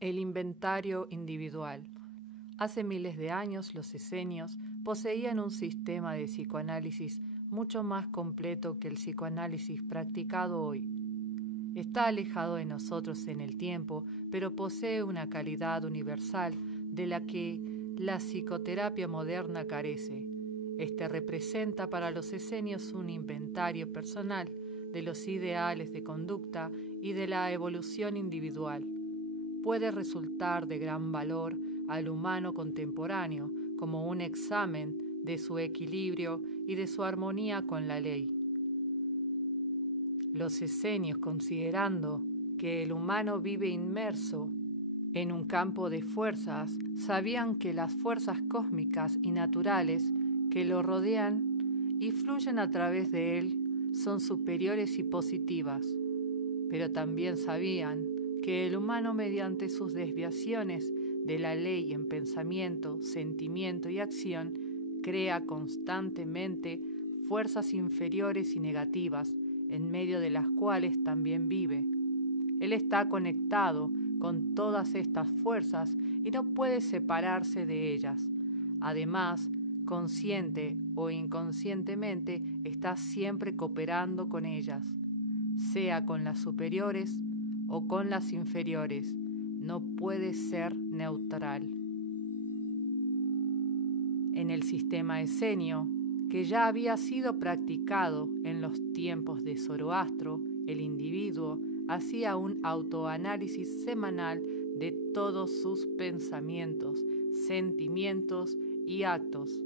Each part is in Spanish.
El inventario individual. Hace miles de años los esenios poseían un sistema de psicoanálisis mucho más completo que el psicoanálisis practicado hoy. Está alejado de nosotros en el tiempo, pero posee una calidad universal de la que la psicoterapia moderna carece. Este representa para los esenios un inventario personal de los ideales de conducta y de la evolución individual. Puede resultar de gran valor al humano contemporáneo como un examen de su equilibrio y de su armonía con la ley. Los esenios, considerando que el humano vive inmerso en un campo de fuerzas, sabían que las fuerzas cósmicas y naturales que lo rodean y fluyen a través de él son superiores y positivas, pero también sabían que el humano, mediante sus desviaciones de la ley en pensamiento, sentimiento y acción, crea constantemente fuerzas inferiores y negativas, en medio de las cuales también vive. Él está conectado con todas estas fuerzas y no puede separarse de ellas. Además, consciente o inconscientemente, está siempre cooperando con ellas, sea con las superiores o con las inferiores. No puede ser neutral. En el sistema esenio, que ya había sido practicado en los tiempos de Zoroastro, el individuo hacía un autoanálisis semanal de todos sus pensamientos, sentimientos y actos.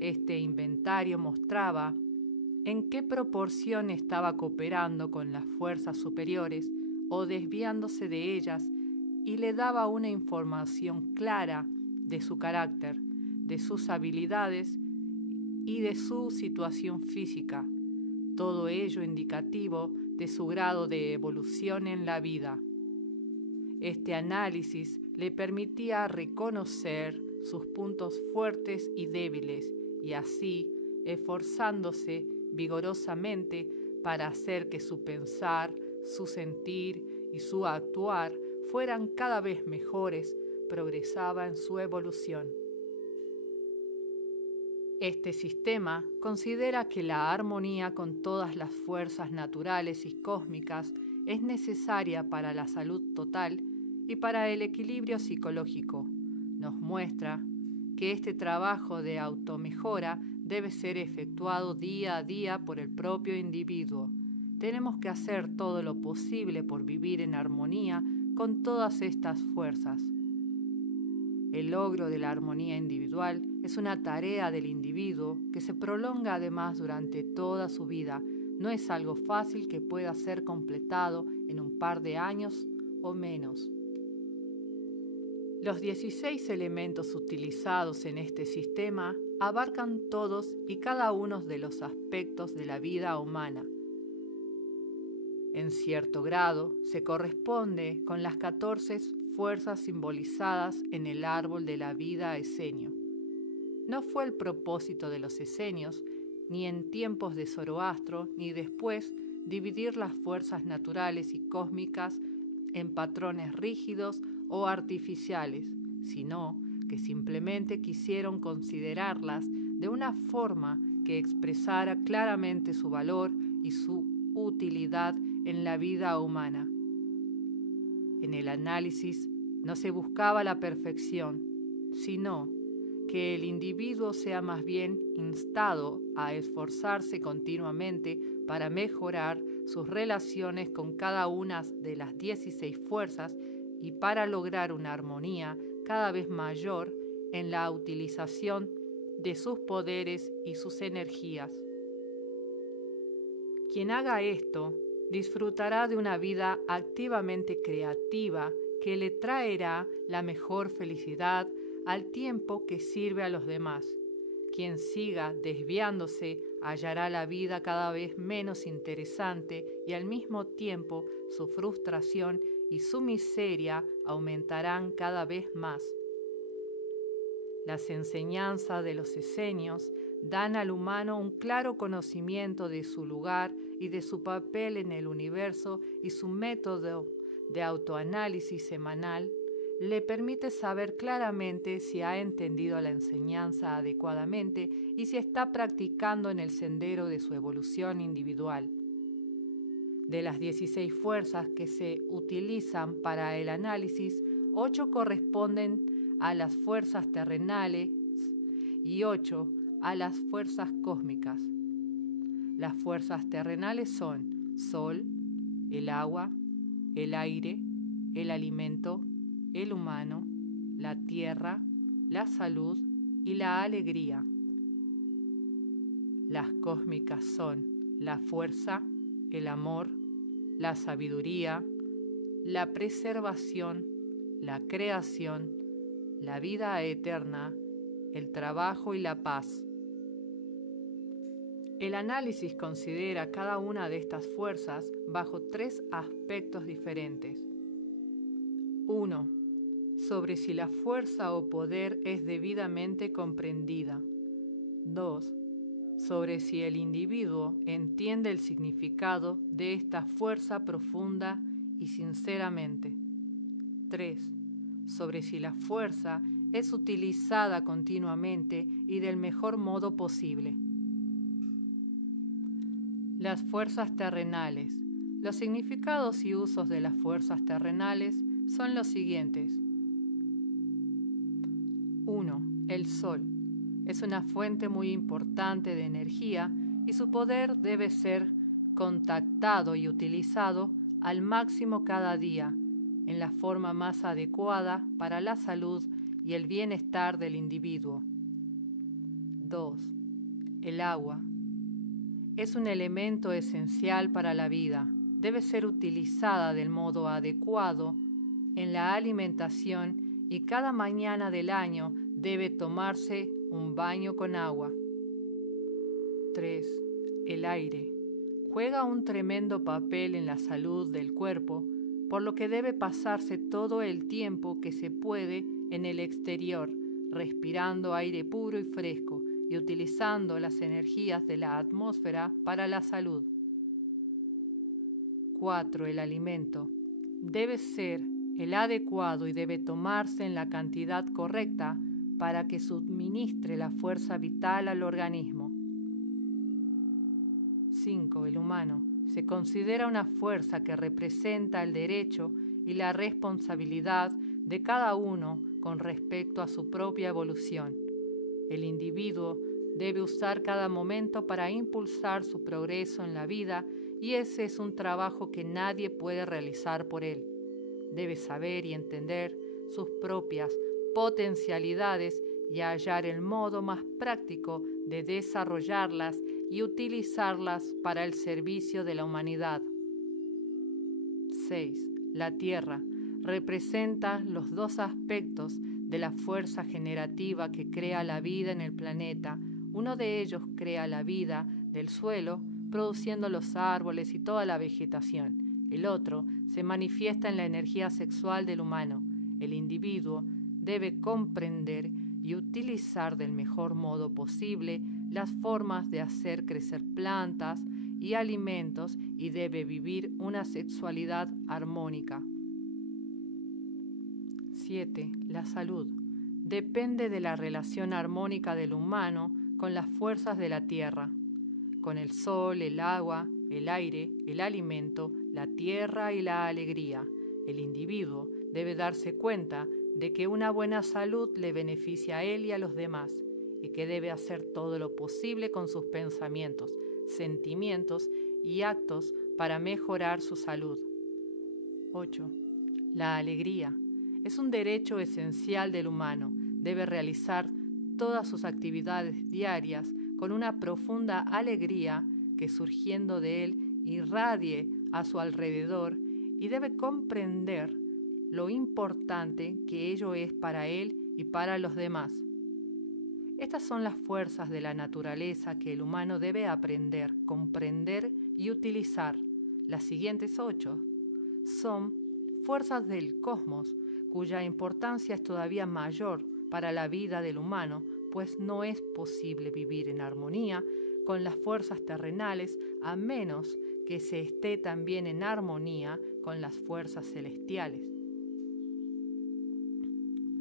Este inventario mostraba en qué proporción estaba cooperando con las fuerzas superiores o desviándose de ellas, y le daba una información clara de su carácter, de sus habilidades y de su situación física, todo ello indicativo de su grado de evolución en la vida. Este análisis le permitía reconocer sus puntos fuertes y débiles y así, esforzándose vigorosamente para hacer que su pensar, su sentir y su actuar fueran cada vez mejores, progresaba en su evolución. Este sistema considera que la armonía con todas las fuerzas naturales y cósmicas es necesaria para la salud total y para el equilibrio psicológico. Nos muestra que este trabajo de automejora debe ser efectuado día a día por el propio individuo. Tenemos que hacer todo lo posible por vivir en armonía con todas estas fuerzas. El logro de la armonía individual es una tarea del individuo que se prolonga además durante toda su vida. No es algo fácil que pueda ser completado en un par de años o menos. Los 16 elementos utilizados en este sistema abarcan todos y cada uno de los aspectos de la vida humana. En cierto grado, se corresponde con las 14 fuerzas simbolizadas en el árbol de la vida esenio. No fue el propósito de los esenios, ni en tiempos de Zoroastro, ni después, dividir las fuerzas naturales y cósmicas en patrones rígidos o artificiales, sino que simplemente quisieron considerarlas de una forma que expresara claramente su valor y su utilidad en la vida humana. En el análisis no se buscaba la perfección, sino que el individuo sea más bien instado a esforzarse continuamente para mejorar sus relaciones con cada una de las 16 fuerzas y para lograr una armonía cada vez mayor en la utilización de sus poderes y sus energías. Quien haga esto disfrutará de una vida activamente creativa que le traerá la mejor felicidad al tiempo que sirve a los demás. Quien siga desviándose hallará la vida cada vez menos interesante y al mismo tiempo su frustración y su miseria aumentarán cada vez más. Las enseñanzas de los esenios dan al humano un claro conocimiento de su lugar y de su papel en el universo, y su método de autoanálisis semanal le permite saber claramente si ha entendido la enseñanza adecuadamente y si está practicando en el sendero de su evolución individual. De las 16 fuerzas que se utilizan para el análisis, 8 corresponden a las fuerzas terrenales y 8 a las fuerzas cósmicas. Las fuerzas terrenales son Sol, el agua, el aire, el alimento, el humano, la tierra, la salud y la alegría. Las cósmicas son la fuerza, el amor, la sabiduría, la preservación, la creación, la vida eterna, el trabajo y la paz. El análisis considera cada una de estas fuerzas bajo 3 aspectos diferentes. 1. Sobre si la fuerza o poder es debidamente comprendida. 2. Sobre si el individuo entiende el significado de esta fuerza profunda y sinceramente. 3. Sobre si la fuerza es utilizada continuamente y del mejor modo posible. Las fuerzas terrenales. Los significados y usos de las fuerzas terrenales son los siguientes. 1. El Sol. Es una fuente muy importante de energía y su poder debe ser contactado y utilizado al máximo cada día, en la forma más adecuada para la salud y el bienestar del individuo. 2. El agua. Es un elemento esencial para la vida. Debe ser utilizada del modo adecuado en la alimentación y cada mañana del año debe tomarse un baño con agua. 3. El aire. Juega un tremendo papel en la salud del cuerpo, por lo que debe pasarse todo el tiempo que se puede en el exterior, respirando aire puro y fresco y utilizando las energías de la atmósfera para la salud. 4. El alimento. Debe ser el adecuado y debe tomarse en la cantidad correcta para que suministre la fuerza vital al organismo. 5. El humano. Se considera una fuerza que representa el derecho y la responsabilidad de cada uno con respecto a su propia evolución. El individuo debe usar cada momento para impulsar su progreso en la vida y ese es un trabajo que nadie puede realizar por él. Debe saber y entender sus propias potencialidades y hallar el modo más práctico de desarrollarlas y utilizarlas para el servicio de la humanidad. 6. La Tierra representa los 2 aspectos de la fuerza generativa que crea la vida en el planeta. Uno de ellos crea la vida del suelo, produciendo los árboles y toda la vegetación. El otro se manifiesta en la energía sexual del humano. El individuo debe comprender y utilizar del mejor modo posible las formas de hacer crecer plantas y alimentos y debe vivir una sexualidad armónica. 7. La salud. Depende de la relación armónica del humano con las fuerzas de la tierra, con el sol, el agua, el aire, el alimento, la tierra y la alegría. El individuo debe darse cuenta de que una buena salud le beneficia a él y a los demás, y que debe hacer todo lo posible con sus pensamientos, sentimientos y actos para mejorar su salud. 8. La alegría. Es un derecho esencial del humano. Debe realizar todas sus actividades diarias con una profunda alegría que surgiendo de él irradie a su alrededor y debe comprender lo importante que ello es para él y para los demás. Estas son las fuerzas de la naturaleza que el humano debe aprender, comprender y utilizar. Las siguientes 8 son fuerzas del cosmos, cuya importancia es todavía mayor para la vida del humano, pues no es posible vivir en armonía con las fuerzas terrenales a menos que se esté también en armonía con las fuerzas celestiales.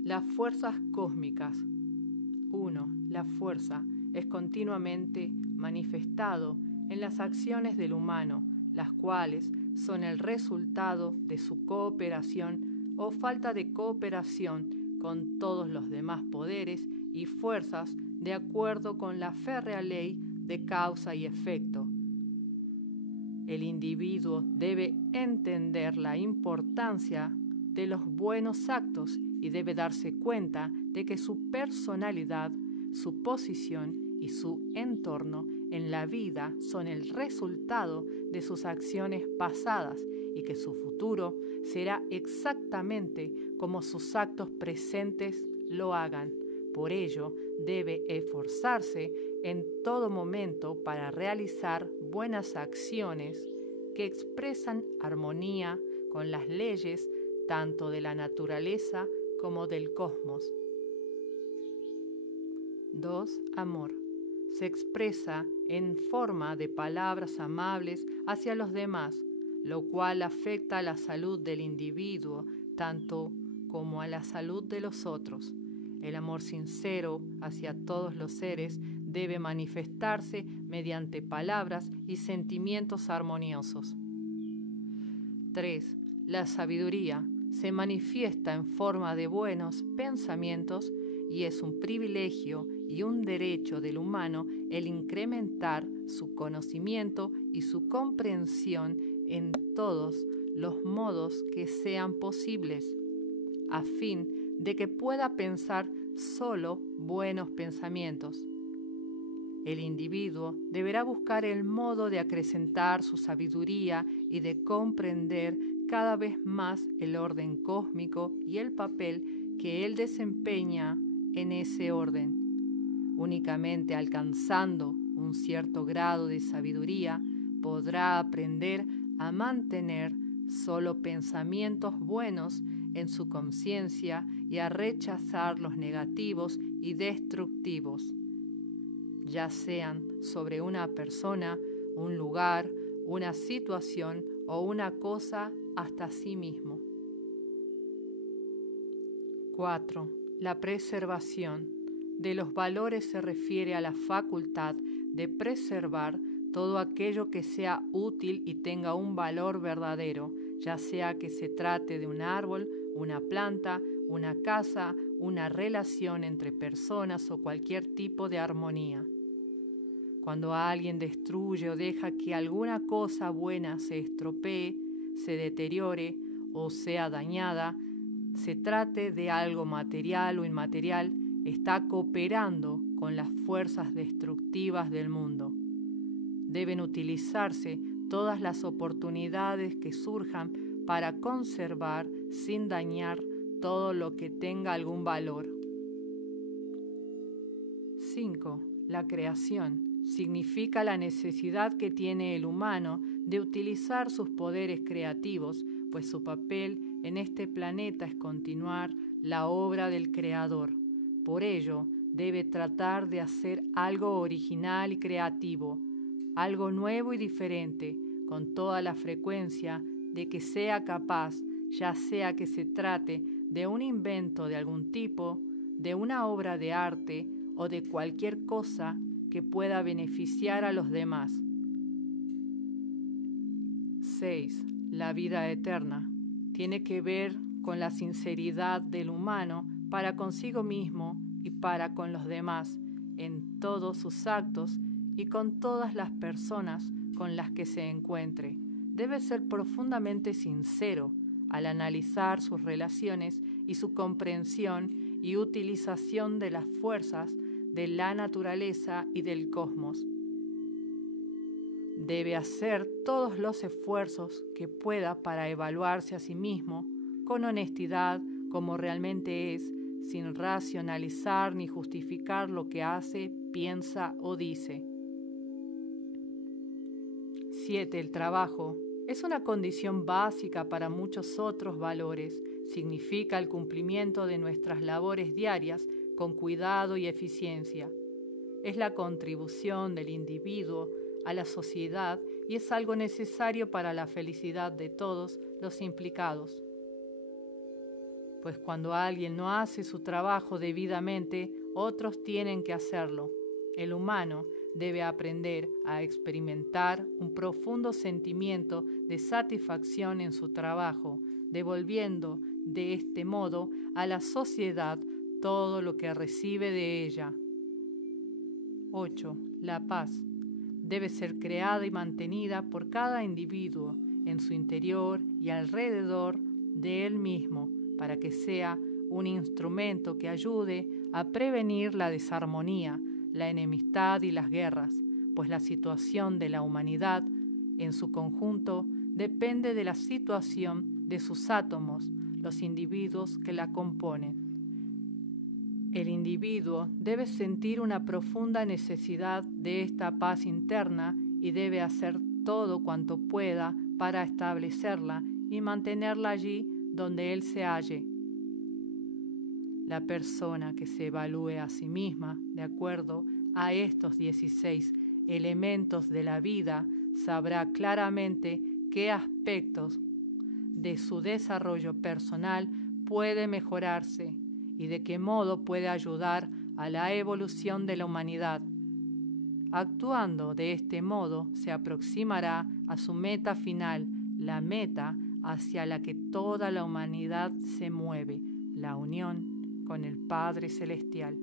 Las fuerzas cósmicas. 1. La fuerza es continuamente manifestado en las acciones del humano, las cuales son el resultado de su cooperación o falta de cooperación con todos los demás poderes y fuerzas de acuerdo con la férrea ley de causa y efecto. El individuo debe entender la importancia de los buenos actos y debe darse cuenta de que su personalidad, su posición y su entorno en la vida son el resultado de sus acciones pasadas y que su futuro será exactamente como sus actos presentes lo hagan. Por ello, debe esforzarse en todo momento para realizar buenas acciones que expresan armonía con las leyes tanto de la naturaleza como del cosmos. 2. Amor. Se expresa en forma de palabras amables hacia los demás, lo cual afecta a la salud del individuo tanto como a la salud de los otros. El amor sincero hacia todos los seres debe manifestarse mediante palabras y sentimientos armoniosos. 3. La sabiduría se manifiesta en forma de buenos pensamientos y es un privilegio y un derecho del humano el incrementar su conocimiento y su comprensión en todos los modos que sean posibles, a fin de que pueda pensar solo buenos pensamientos. El individuo deberá buscar el modo de acrecentar su sabiduría y de comprender cada vez más el orden cósmico y el papel que él desempeña en ese orden. Únicamente alcanzando un cierto grado de sabiduría podrá aprender a mantener solo pensamientos buenos en su conciencia y a rechazar los negativos y destructivos, ya sean sobre una persona, un lugar, una situación o una cosa hasta sí mismo. 4. La preservación de los valores se refiere a la facultad de preservar todo aquello que sea útil y tenga un valor verdadero, ya sea que se trate de un árbol, una planta, una casa, una relación entre personas o cualquier tipo de armonía. Cuando alguien destruye o deja que alguna cosa buena se estropee, se deteriore o sea dañada, se trate de algo material o inmaterial, está cooperando con las fuerzas destructivas del mundo. Deben utilizarse todas las oportunidades que surjan para conservar sin dañar todo lo que tenga algún valor. 5. La creación significa la necesidad que tiene el humano de utilizar sus poderes creativos, pues su papel en este planeta es continuar la obra del Creador. Por ello, debe tratar de hacer algo original y creativo, algo nuevo y diferente, con toda la frecuencia de que sea capaz, ya sea que se trate de un invento de algún tipo, de una obra de arte o de cualquier cosa que pueda beneficiar a los demás. 6. La vida eterna tiene que ver con la sinceridad del humano para consigo mismo y para con los demás en todos sus actos y con todas las personas con las que se encuentre. Debe ser profundamente sincero al analizar sus relaciones y su comprensión y utilización de las fuerzas de la naturaleza y del cosmos. Debe hacer todos los esfuerzos que pueda para evaluarse a sí mismo con honestidad como realmente es, sin racionalizar ni justificar lo que hace, piensa o dice. 7. El trabajo es una condición básica para muchos otros valores. Significa el cumplimiento de nuestras labores diarias con cuidado y eficiencia. Es la contribución del individuo a la sociedad y es algo necesario para la felicidad de todos los implicados. pues cuando alguien no hace su trabajo debidamente, otros tienen que hacerlo. El humano debe aprender a experimentar un profundo sentimiento de satisfacción en su trabajo, devolviendo de este modo a la sociedad todo lo que recibe de ella. 8. La paz debe ser creada y mantenida por cada individuo en su interior y alrededor de él mismo, para que sea un instrumento que ayude a prevenir la desarmonía, la enemistad y las guerras, pues la situación de la humanidad en su conjunto depende de la situación de sus átomos, los individuos que la componen. El individuo debe sentir una profunda necesidad de esta paz interna y debe hacer todo cuanto pueda para establecerla y mantenerla allí donde él se halle. La persona que se evalúe a sí misma de acuerdo a estos 16 elementos de la vida sabrá claramente qué aspectos de su desarrollo personal puede mejorarse y de qué modo puede ayudar a la evolución de la humanidad. Actuando de este modo se aproximará a su meta final, la meta hacia la que toda la humanidad se mueve, la unión con el Padre Celestial.